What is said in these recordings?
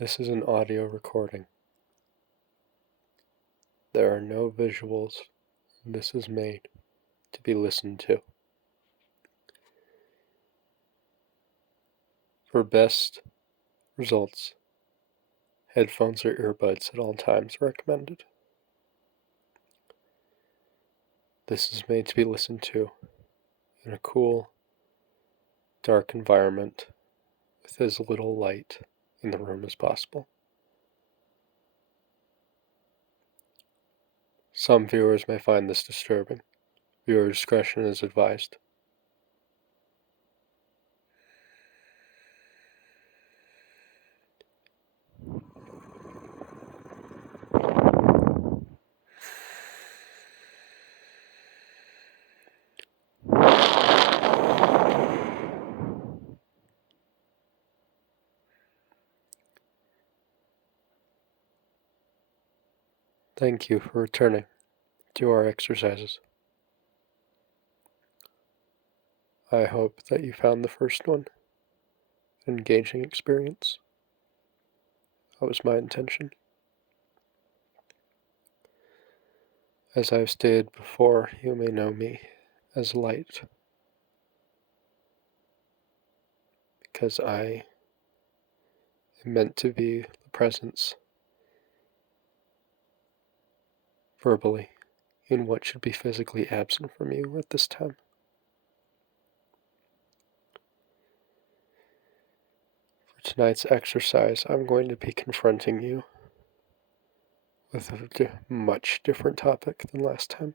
This is an audio recording. There are no visuals. This is made to be listened to. For best results, headphones or earbuds at all times are recommended. This is made to be listened to in a cool, dark environment with as little light in the room as possible. Some viewers may find this disturbing. Viewer discretion is advised. Thank you for returning to our exercises. I hope that you found the first one an engaging experience. That was my intention. As I've stated before, you may know me as light, because I am meant to be the presence, verbally, in what should be physically absent from you at this time. For tonight's exercise, I'm going to be confronting you with a much different topic than last time.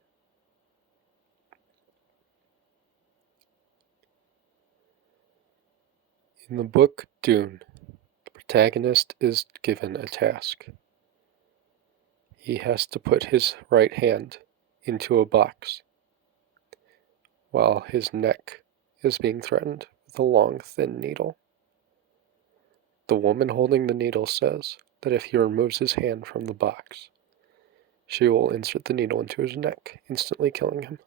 In the book Dune, the protagonist is given a task. He has to put his right hand into a box while his neck is being threatened with a long, thin needle. The woman holding the needle says that if he removes his hand from the box, she will insert the needle into his neck, instantly killing him.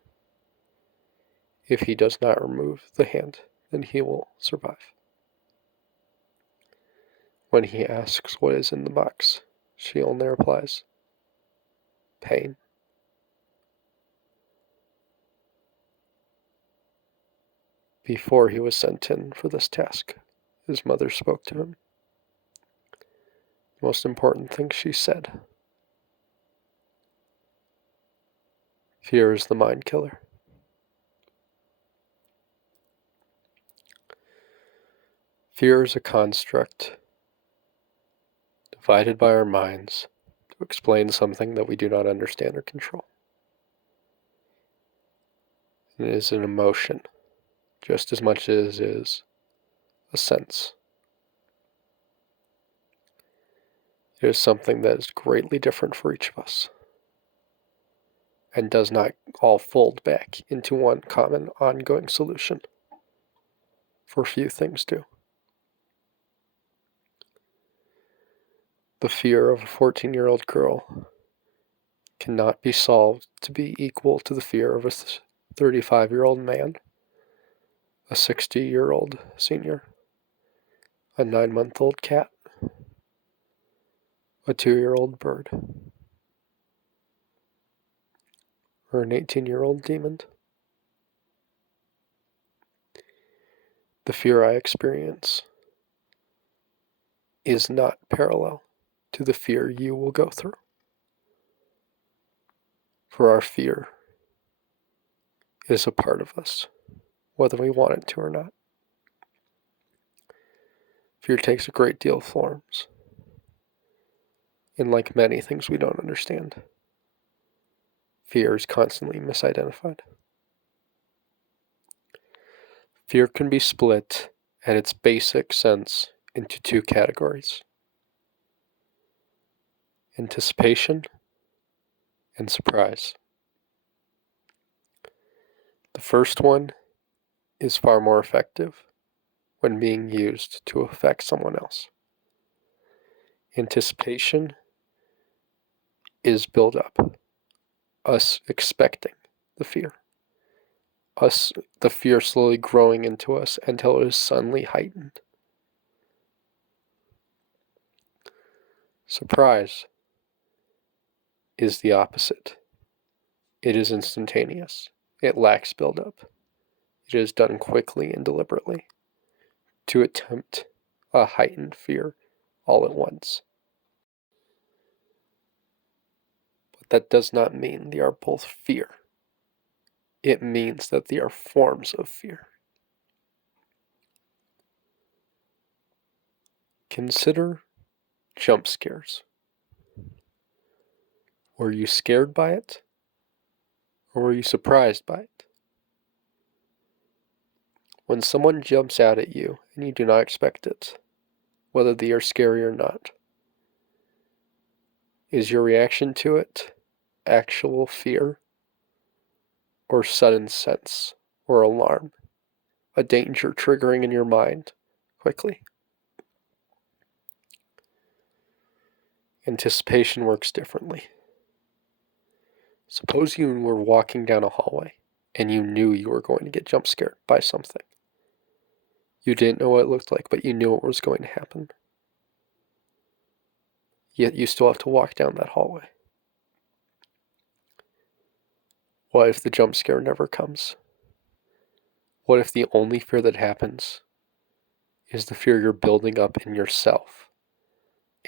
If he does not remove the hand, then he will survive. When he asks what is in the box, she only replies, pain. Before he was sent in for this task, his mother spoke to him. The most important thing she said: fear is the mind killer. Fear is a construct divided by our minds to explain something that we do not understand or control. It is an emotion, just as much as it is a sense. It is something that is greatly different for each of us, and does not all fold back into one common ongoing solution, for few things do. The fear of a 14-year-old girl cannot be solved to be equal to the fear of a 35-year-old man, a 60-year-old senior, a 9-month-old cat, a 2-year-old bird, or an 18-year-old demon. The fear I experience is not parallel to the fear you will go through. For our fear is a part of us, whether we want it to or not. Fear takes a great deal of forms, and like many things we don't understand, fear is constantly misidentified. Fear can be split at its basic sense into two categories: anticipation and surprise. The first one is far more effective when being used to affect someone else. Anticipation is build up, us expecting the fear, the fear slowly growing into us until it is suddenly heightened. Surprise is the opposite. It is instantaneous. It lacks buildup. It is done quickly and deliberately to attempt a heightened fear all at once. But that does not mean they are both fear. It means that they are forms of fear. Consider jump scares. Were you scared by it? Or were you surprised by it? When someone jumps out at you and you do not expect it, whether they are scary or not, is your reaction to it actual fear or sudden sense or alarm, a danger triggering in your mind quickly? Anticipation works differently. Suppose you were walking down a hallway and you knew you were going to get jump scared by something. You didn't know what it looked like, but you knew it was going to happen. Yet you still have to walk down that hallway. What if the jump scare never comes? What if the only fear that happens is the fear you're building up in yourself,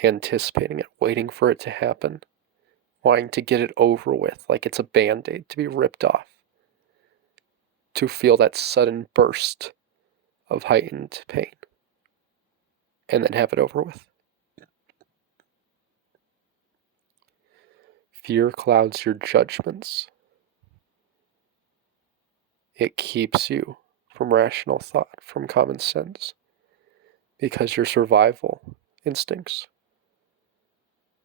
anticipating it, waiting for it to happen, wanting to get it over with like it's a band-aid to be ripped off, to feel that sudden burst of heightened pain, and then have it over with? Fear clouds your judgments. It keeps you from rational thought, from common sense, because your survival instincts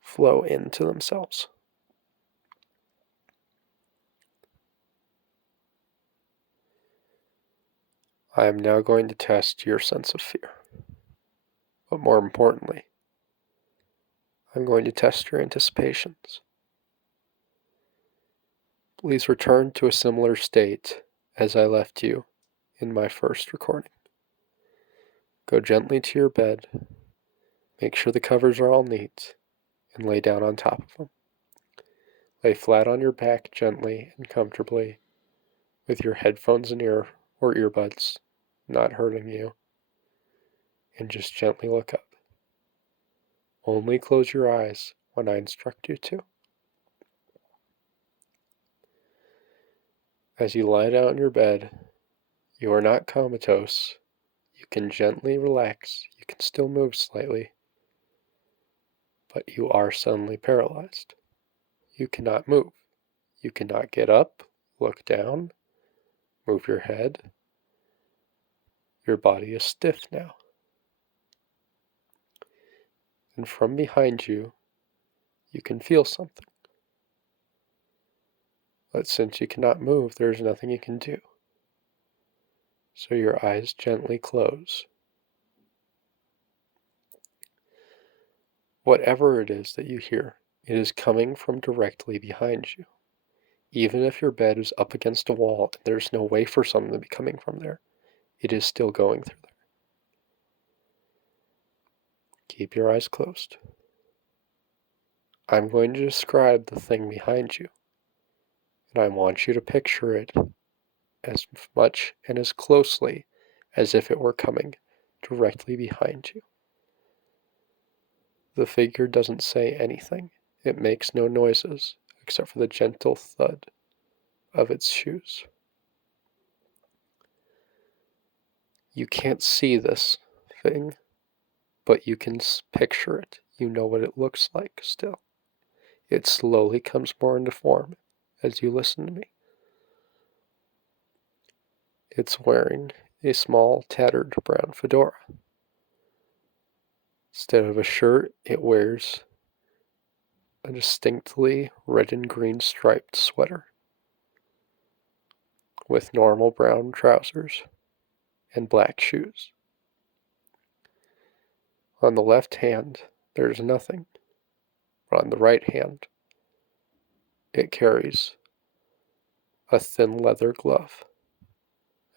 flow into themselves. I am now going to test your sense of fear. But more importantly, I'm going to test your anticipations. Please return to a similar state as I left you in my first recording. Go gently to your bed, make sure the covers are all neat, and lay down on top of them. Lay flat on your back gently and comfortably, with your headphones in or earbuds not hurting you, and just gently look up. Only close your eyes when I instruct you to. As you lie down in your bed, you are not comatose. You can gently relax. You can still move slightly, but you are suddenly paralyzed. You cannot move. You cannot get up, look down, move your head. Your body is stiff now. And from behind you, you can feel something. But since you cannot move, there is nothing you can do. So your eyes gently close. Whatever it is that you hear, it is coming from directly behind you. Even if your bed is up against a wall and there's no way for something to be coming from there, it is still going through there. Keep your eyes closed. I'm going to describe the thing behind you, and I want you to picture it as much and as closely as if it were coming directly behind you. The figure doesn't say anything. It makes no noises except for the gentle thud of its shoes. You can't see this thing, but you can picture it. You know what it looks like still. It slowly comes more into form as you listen to me. It's wearing a small, tattered brown fedora. Instead of a shirt, it wears a distinctly red and green striped sweater with normal brown trousers and black shoes. On the left hand, there's nothing, but on the right hand, it carries a thin leather glove.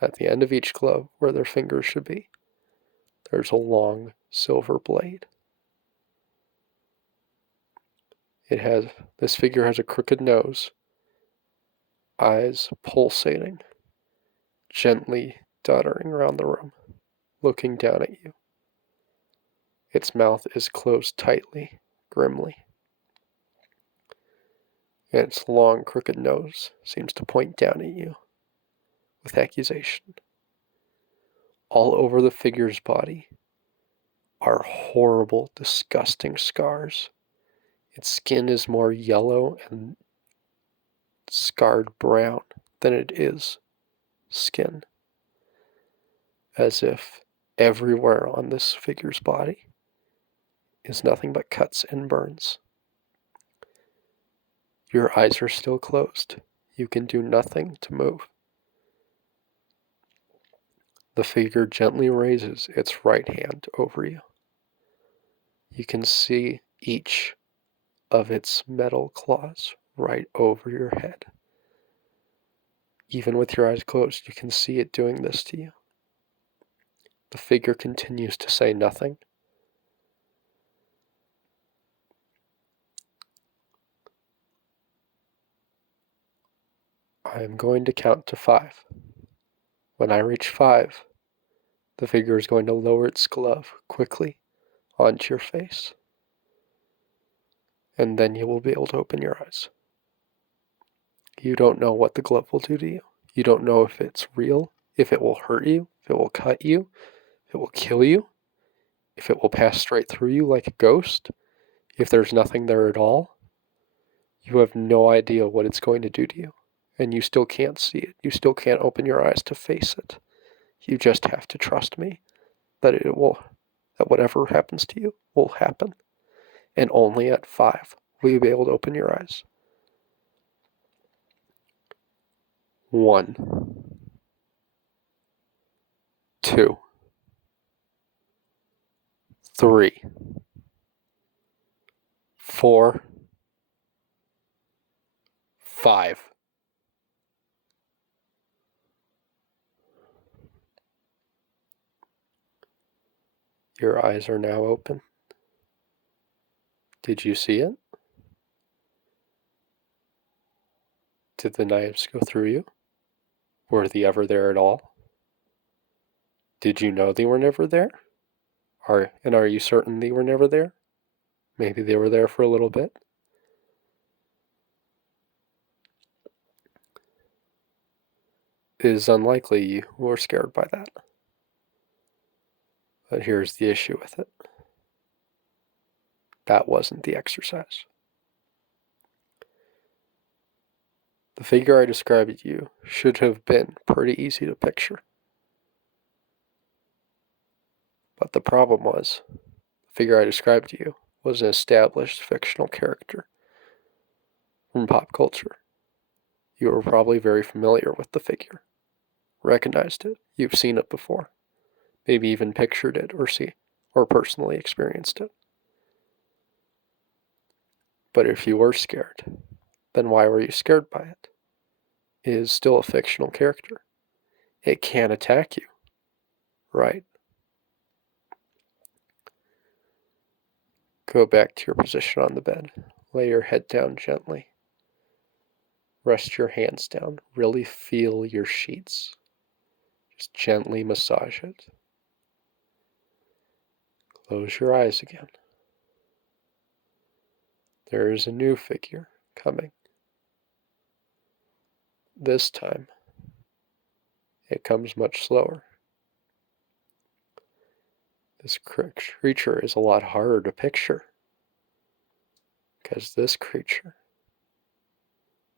At the end of each glove, where their fingers should be, there's a long silver blade. This figure has a crooked nose, eyes pulsating, gently doddering around the room, looking down at you. Its mouth is closed tightly, grimly, and its long, crooked nose seems to point down at you with accusation. All over the figure's body are horrible, disgusting scars. Its skin is more yellow and scarred brown than it is skin, as if everywhere on this figure's body is nothing but cuts and burns. Your eyes are still closed. You can do nothing to move. The figure gently raises its right hand over you. You can see each of its metal claws right over your head. Even with your eyes closed, you can see it doing this to you. The figure continues to say nothing. I am going to count to 5. When I reach 5, the figure is going to lower its glove quickly onto your face. And then you will be able to open your eyes. You don't know what the glove will do to you. You don't know if it's real, if it will hurt you, if it will cut you, if it will kill you, if it will pass straight through you like a ghost, if there's nothing there at all. You have no idea what it's going to do to you. And you still can't see it. You still can't open your eyes to face it. You just have to trust me that that whatever happens to you will happen. And only at 5 will you be able to open your eyes. 1, 2, 3, 4, 5. Your eyes are now open. Did you see it? Did the knives go through you? Were they ever there at all? Did you know they were never there? Are you certain they were never there? Maybe they were there for a little bit. It is unlikely you were scared by that. But here's the issue with it. That wasn't the exercise. The figure I described to you should have been pretty easy to picture. But the problem was, the figure I described to you was an established fictional character from pop culture. You were probably very familiar with the figure, recognized it, you've seen it before, maybe even pictured it or personally experienced it. But if you were scared, then why were you scared by it? It is still a fictional character. It can't attack you, right? Go back to your position on the bed. Lay your head down gently. Rest your hands down. Really feel your sheets. Just gently massage it. Close your eyes again. There is a new figure coming. This time, it comes much slower. This creature is a lot harder to picture, because this creature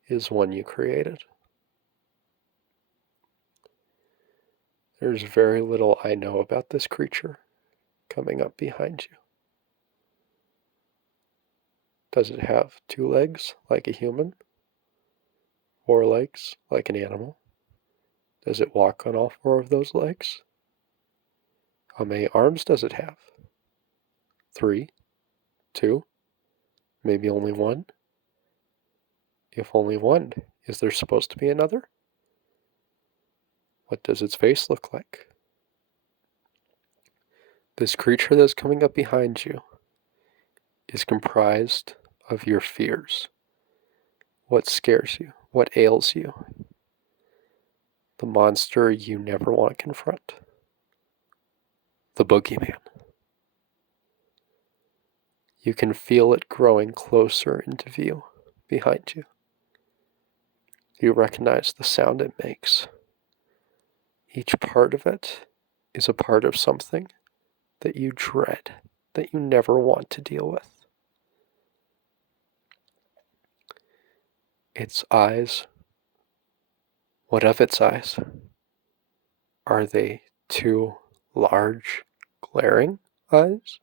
is one you created. There's very little I know about this creature coming up behind you. Does it have 2 legs like a human? 4 legs like an animal? Does it walk on all 4 of those legs? How many arms does it have? 3? 2? Maybe only 1? If only 1, is there supposed to be another? What does its face look like? This creature that's coming up behind you is comprised of your fears. What scares you? What ails you? The monster you never want to confront. The boogeyman. You can feel it growing closer into view behind you. You recognize the sound it makes. Each part of it is a part of something that you dread, that you never want to deal with. Its eyes. What of its eyes? Are they two large, glaring eyes?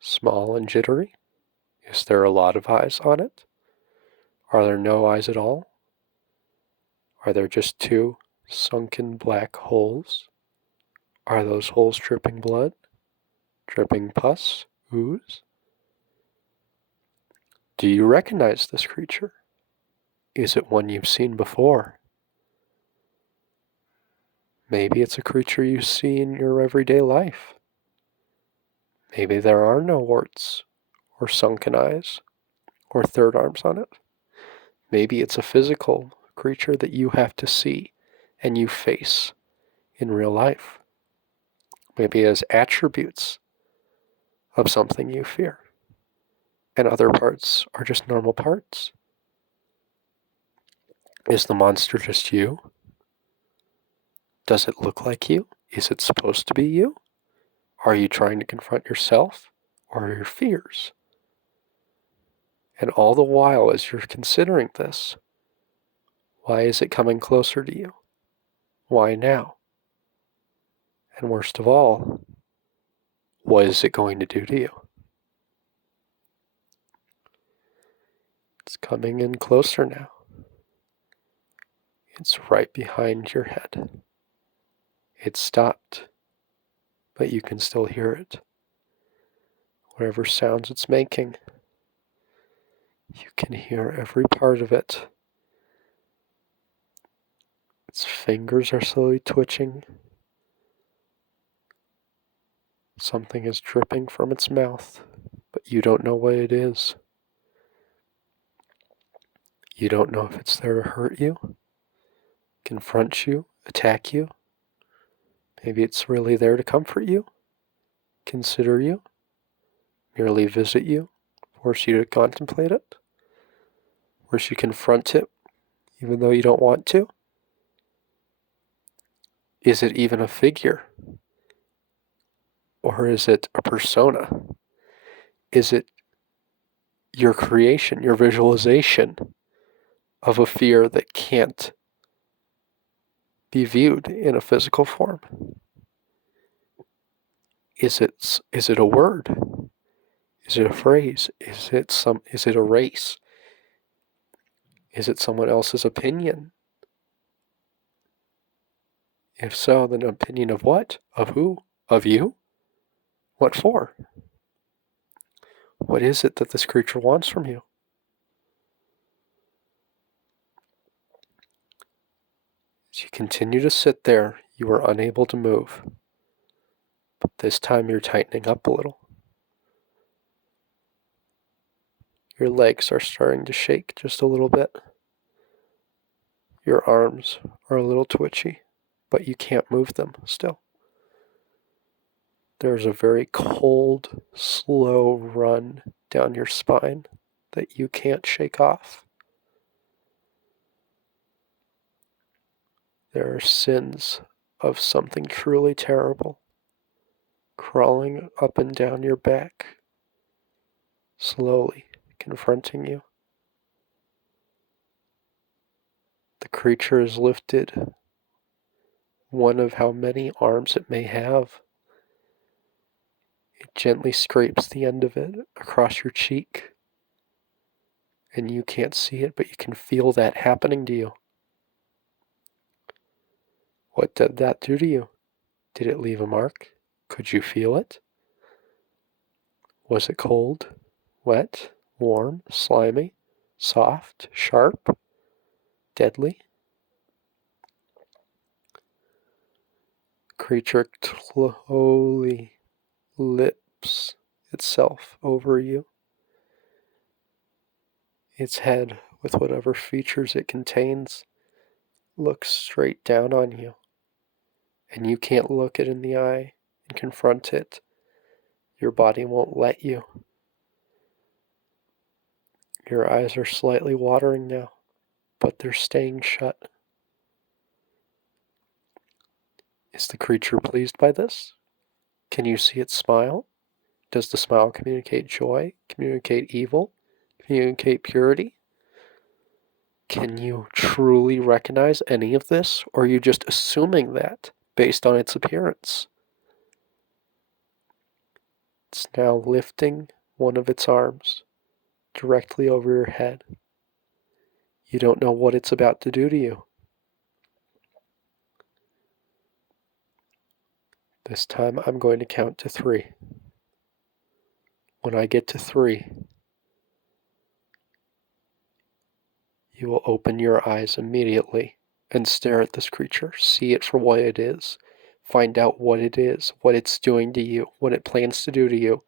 Small and jittery? Is there a lot of eyes on it? Are there no eyes at all? Are there just two sunken black holes? Are those holes dripping blood? Dripping pus? Ooze? Do you recognize this creature? Is it one you've seen before? Maybe it's a creature you see in your everyday life. Maybe there are no warts, or sunken eyes, or third arms on it. Maybe it's a physical creature that you have to see and you face in real life. Maybe it has attributes of something you fear, and other parts are just normal parts. Is the monster just you? Does it look like you? Is it supposed to be you? Are you trying to confront yourself or your fears? And all the while, as you're considering this, why is it coming closer to you? Why now? And worst of all, what is it going to do to you? It's coming in closer now. It's right behind your head. It stopped, but you can still hear it. Whatever sounds it's making, you can hear every part of it. Its fingers are slowly twitching. Something is dripping from its mouth, but you don't know what it is. You don't know if it's there to hurt you, confront you, attack you. Maybe it's really there to comfort you, consider you, merely visit you, force you to contemplate it, force you to confront it even though you don't want to. Is it even a figure? Or is it a persona? Is it your creation, your visualization of a fear that can't be viewed in a physical form? Is it a word? Is it a phrase? Is it a race? Is it someone else's opinion? If so, then opinion of what? Of who? Of you? What for? What is it that this creature wants from you? As you continue to sit there, you are unable to move. But this time you're tightening up a little. Your legs are starting to shake just a little bit. Your arms are a little twitchy, but you can't move them still. There's a very cold, slow run down your spine that you can't shake off. There are sins of something truly terrible crawling up and down your back, slowly confronting you. The creature is lifted, one of how many arms it may have. It gently scrapes the end of it across your cheek, and you can't see it, but you can feel that happening to you. What did that do to you? Did it leave a mark? Could you feel it? Was it cold, wet, warm, slimy, soft, sharp, deadly? Creature slowly lips itself over you. Its head, with whatever features it contains, looks straight down on you, and you can't look it in the eye and confront it. Your body won't let you. Your eyes are slightly watering now, but they're staying shut. Is the creature pleased by this? Can you see it smile? Does the smile communicate joy, communicate evil, communicate purity? Can you truly recognize any of this, or are you just assuming that based on its appearance? It's now lifting one of its arms directly over your head. You don't know what it's about to do to you. This time I'm going to count to 3. When I get to 3, you will open your eyes immediately and stare at this creature. See it for what it is. Find out what it is, what it's doing to you, what it plans to do to you.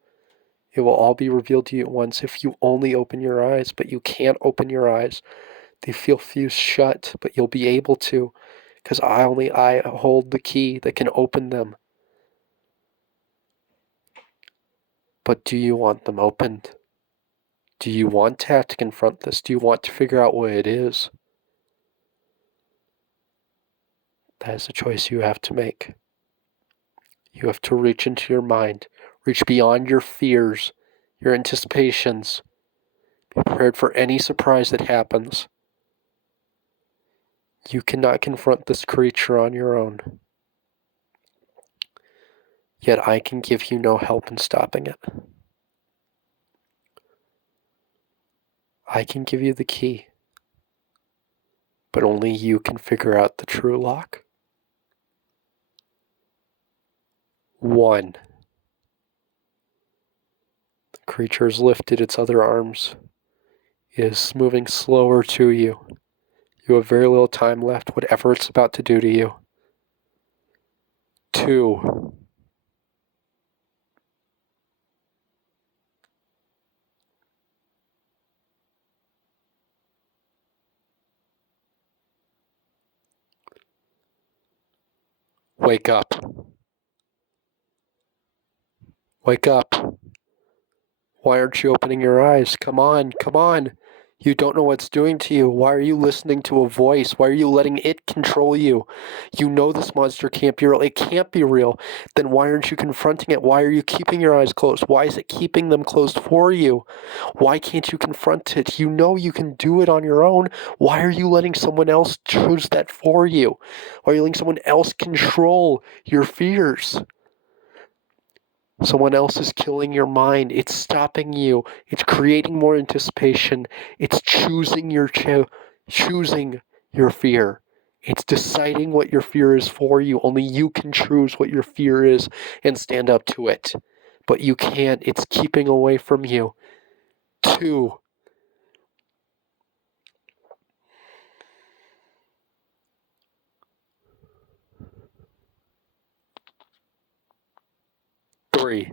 It will all be revealed to you at once if you only open your eyes, but you can't open your eyes. They feel fused shut, but you'll be able to, because I hold the key that can open them. But do you want them opened? Do you want to have to confront this? Do you want to figure out what it is? That is a choice you have to make. You have to reach into your mind, reach beyond your fears, your anticipations. Be prepared for any surprise that happens. You cannot confront this creature on your own. Yet I can give you no help in stopping it. I can give you the key, but only you can figure out the true lock. 1. The creature has lifted its other arms. It is moving slower to you. You have very little time left, whatever it's about to do to you. 2. Wake up. Wake up. Why aren't you opening your eyes? Come on, come on. You don't know what it's doing to you. Why are you listening to a voice? Why are you letting it control you? You know this monster can't be real. It can't be real. Then why aren't you confronting it? Why are you keeping your eyes closed? Why is it keeping them closed for you? Why can't you confront it? You know you can do it on your own. Why are you letting someone else choose that for you? Why are you letting someone else control your fears? Someone else is killing your mind. It's stopping you. It's creating more anticipation. It's choosing your fear. It's deciding what your fear is for you. Only you can choose what your fear is and stand up to it. But you can't. It's keeping away from you. 2. 3.